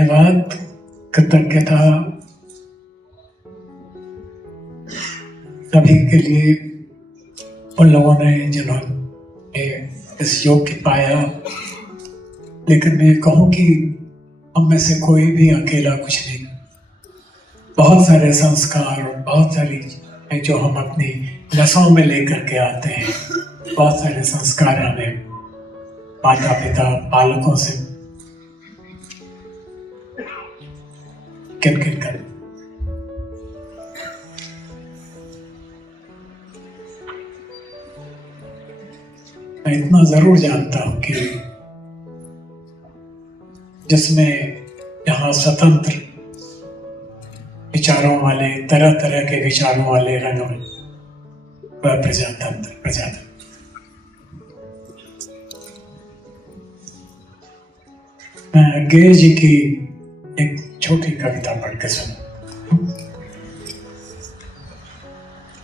धन्यवाद, कृतज्ञता सभी के लिए, उन लोगों ने जिन्होंने इस योग की पाया। लेकिन मैं कहूँ कि हम में से कोई भी अकेला कुछ नहीं। बहुत सारे संस्कार, बहुत सारी जो हम अपनी नसों में लेकर के आते हैं, बहुत सारे संस्कार हमें माता पिता पालकों से किन किन कर। मैं इतना जरूर जानता हूं कि जिसमें यहाँ स्वतंत्र विचारों वाले, तरह तरह के विचारों वाले रंग में वह प्रजातंत्र। मैं गे जी की एक छोटी कविता पढ़ के सुना।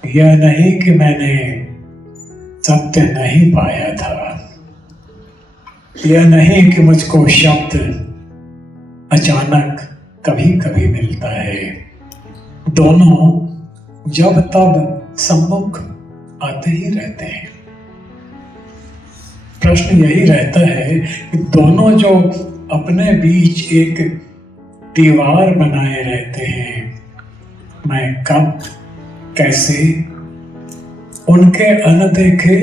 यह नहीं कि मैंने सत्य नहीं पाया था, यह नहीं कि मुझको शब्द अचानक कभी कभी मिलता है। दोनों जब तब सम्मुख आते ही रहते हैं। प्रश्न यही रहता है कि दोनों जो अपने बीच एक दीवार बनाए रहते हैं, मैं कब कैसे उनके अनदेखे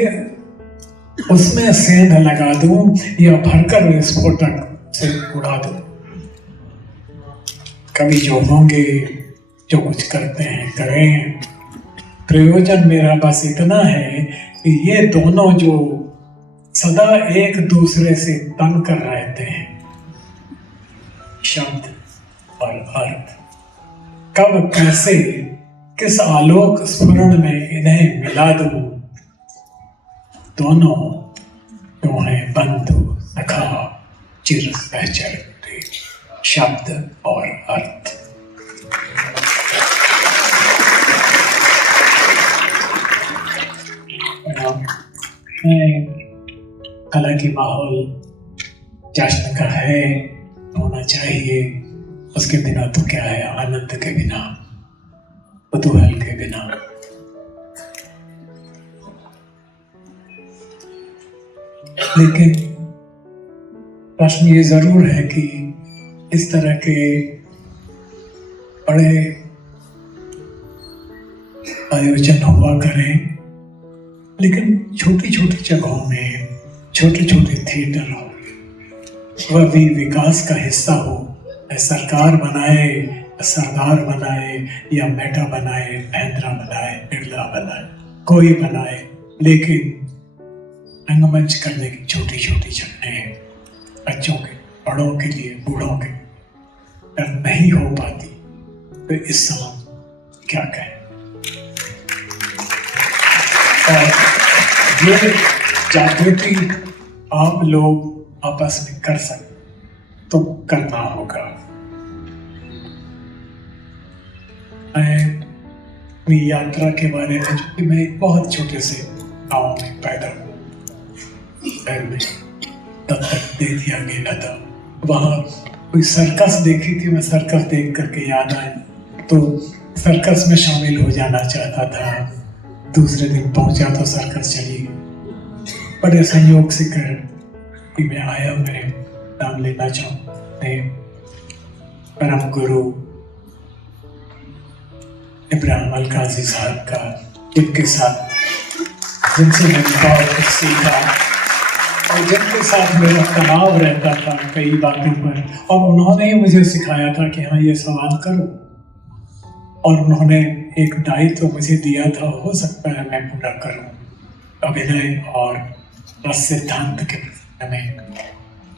उसमें सेंध लगा दूं या भरकर विस्फोटक से उड़ा दूं। कभी जो होंगे, जो कुछ करते हैं करें। प्रयोजन मेरा बस इतना है कि ये दोनों जो सदा एक दूसरे से तंग कर रहते हैं, शब्द और अर्थ, कब कैसे किस आलोक स्फुरण में इन्हें मिला दूं। दोनों जो हैं बंधु सखा चिर सहचरते, शब्द और अर्थ। हालांकि माहौल जश्न का है, होना चाहिए। उसके बिना तो क्या है, आनंद के बिना, कुतूहल के बिना। लेकिन प्रश्न ये जरूर है कि इस तरह के बड़े आयोजन हुआ करें, लेकिन छोटी छोटी जगहों में, छोटे छोटे थिएटर हो, वह भी विकास का हिस्सा हो। सरकार बनाए, सरदार बनाए या मेटा बनाए, महिंद्रा बनाए, बिरला बनाए, कोई बनाए, लेकिन रंगमंच करने की छोटी छोटी जगहें बच्चों के, बड़ों के लिए, बूढ़ों के अगर नहीं हो पाती तो इस समय क्या कहें। और ये जागृति आप लोग आपस में कर सकते तो करना होगा। मैं अपनी यात्रा के बारे में, जो कि मैं एक बहुत छोटे से गाँव में पैदा हुआ, में तब तक दे दिया गया था। वहाँ कोई सर्कस देखी थी, मैं सर्कस देख करके याद आया तो सर्कस में शामिल हो जाना चाहता था। दूसरे दिन पहुंचा तो सर्कस चली गई। बड़े संयोग से कर कि मैं आया, मैं नाम लेना चाहूँ परम गुरु इब्राहिम अल-काजी साहब का, जिनसे मैंने बहुत कुछ सीखा और जिनके साथ मेरा तनाव रहता था कई बातों पर, और उन्होंने ही मुझे सिखाया था कि हाँ ये सवाल करो। और उन्होंने एक दायित्व मुझे दिया था, हो सकता है मैं पूरा करूं, अभिनय और रस सिद्धांत के प्रति में,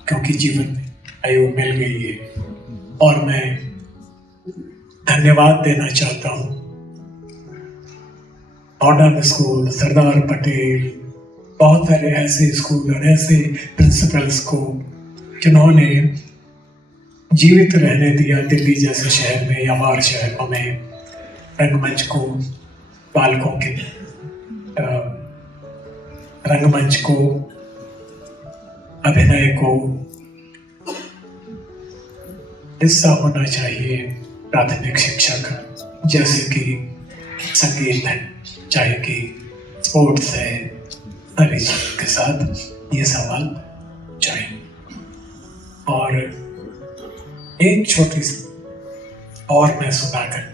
क्योंकि जीवन में आयु मिल गई है। और मैं धन्यवाद देना चाहता हूँ मॉडर्न स्कूल, सरदार पटेल, बहुत सारे ऐसे स्कूल और ऐसे प्रिंसिपल्स को जिन्होंने जीवित रहने दिया दिल्ली जैसे शहर में या और शहरों में रंगमंच को, बालकों के रंगमंच को, अभिनय को हिस्सा होना चाहिए प्राथमिक शिक्षा का, जैसे कि संगीत है, चाहे कि स्पोर्ट्स है, हर एक चीज के साथ ये सवाल चाहिए। और एक छोटी सी और मैं सुनाकर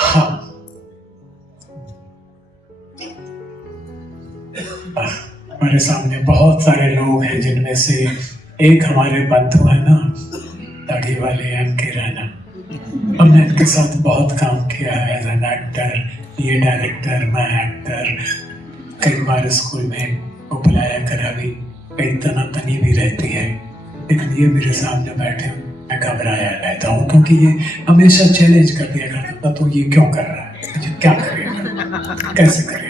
हाँ, हमारे सामने बहुत सारे लोग हैं, जिनमें से एक हमारे बंधु है ना, दाढ़ी वाले M.K. रैना। हमने इनके साथ बहुत काम किया है एज एन एक्टर, ये डायरेक्टर, मैं एक्टर। कई बार स्कूल में वो बुलाया करा भी, कई तनातनी भी रहती है, लेकिन ये मेरे सामने बैठे, मैं घबराया रहता हूँ, क्योंकि ये हमेशा चैलेंज कर दिया करता, तो ये क्यों कर रहा है, मुझे क्या करेगा, कैसे करेगा।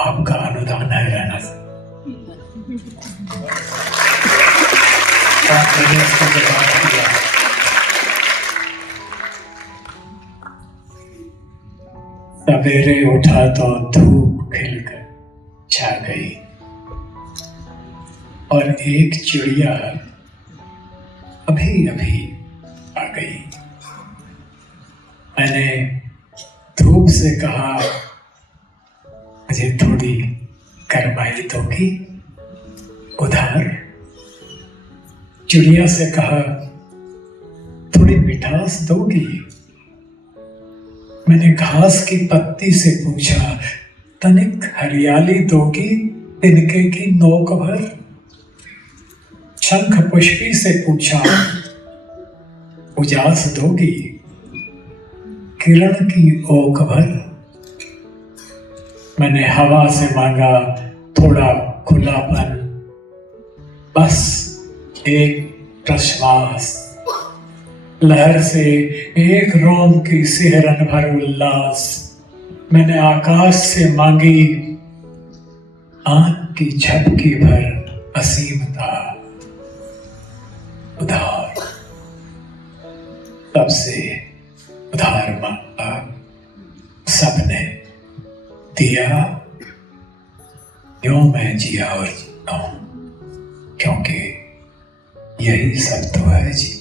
आपका अनुदान है रहना से। मैंने इसका जवाब दिया, सवेरे उठा तो धूप खिलकर छा गई, और एक चिड़िया अभी अभी आ गई। मैंने धूप से कहा, मुझे थोड़ी करवाई दोगी उधार। चिड़िया से कहा, थोड़ी मिठास दोगी। मैंने घास की पत्ती से पूछा, तनिक हरियाली दोगी तिनके की नोक भर। शंख पुष्पी से पूछा, उजास दोगी किरण की ओक भर। मैंने हवा से मांगा थोड़ा खुलापन, बस एक प्रश्वास। लहर से एक रोम की सिहरन भर उल्लास। मैंने आकाश से मांगी आंख की झपकी भर असीमता उधार। तब से उधार मांगा, सबने दिया, यूं मैं जिया और जीता हूं, क्योंकि यही सब तो है जी।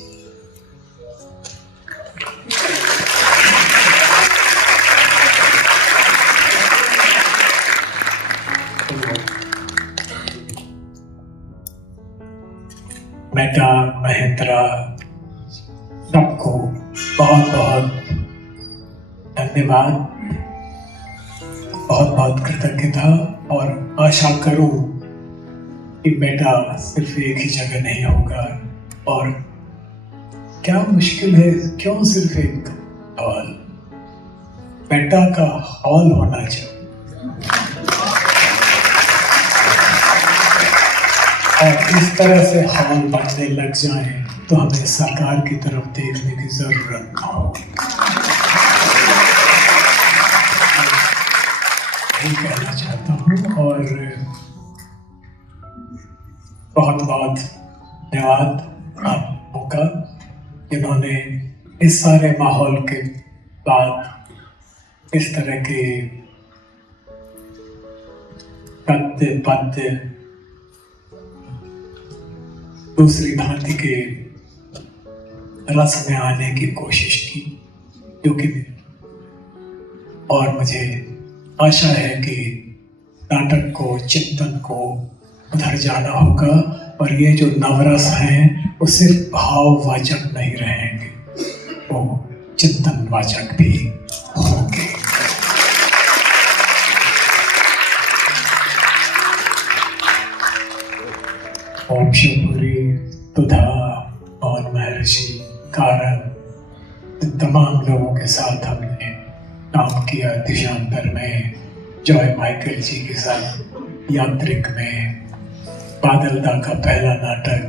मेटा महिंद्रा सबको बहुत बहुत धन्यवाद, बहुत बहुत कृतज्ञता, और आशा करूं कि मेटा सिर्फ एक ही जगह नहीं होगा। और क्या मुश्किल है, क्यों सिर्फ एक हॉल, मेटा का हॉल होना चाहिए। और इस तरह से हॉल बनने लग जाएं तो हमें सरकार की तरफ देखने की जरूरत ना हो। यही कहना चाहता हूँ, और बहुत बहुत धन्यवाद आपको का, जिन्होंने इस सारे माहौल के बाद इस तरह के गद्य पद्य दूसरी भांति के रस में आने की कोशिश की, क्योंकि और मुझे आशा है कि नाटक को, चिंतन को उधर जाना होगा, और ये जो नवरस हैं वो सिर्फ भाववाचक नहीं रहेंगे, वो चिंतनवाचक भी होंगे। ओम शिवपुरी, तुधा और महर्षि कारण, इन तमाम लोगों के साथ हमने काम किया। देशांतर में जॉय माइकल जी के साथ, यांत्रिक में बादल दा का पहला नाटक,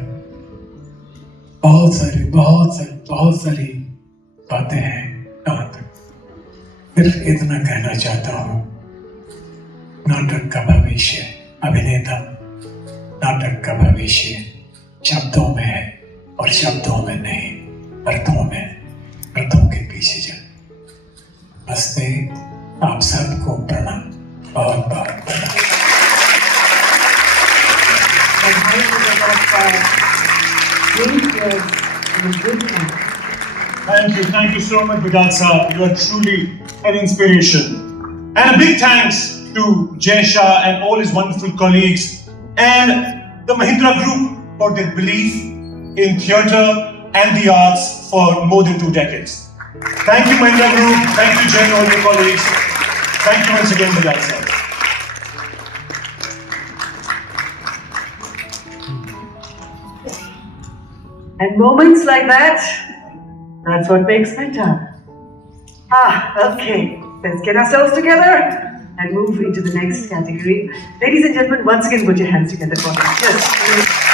बहुत सारी बातें हैं। कहाँ तक सिर्फ इतना कहना चाहता हूँ, नाटक का भविष्य, अभिनेता नाटक का भविष्य शब्दों में है। और शब्दों में नहीं, अर्थों में, अर्थों के पीछे चल। नमस्ते, आप सबको प्रणाम, बहुत बहुत प्रणाम। Thank you so much, Vidal sir. You are truly an inspiration. And a big thanks to Jay Shah and all his wonderful colleagues and the Mahindra Group for their belief in theatre and the arts for more than 2 decades. Thank you, Mahindra Group. Thank you, Jay and all your colleagues. Thank you once again, Vidal sir. And moments like that, that's what makes better. Okay, let's get ourselves together and move into the next category. Ladies and gentlemen, once again put your hands together for me. Yes.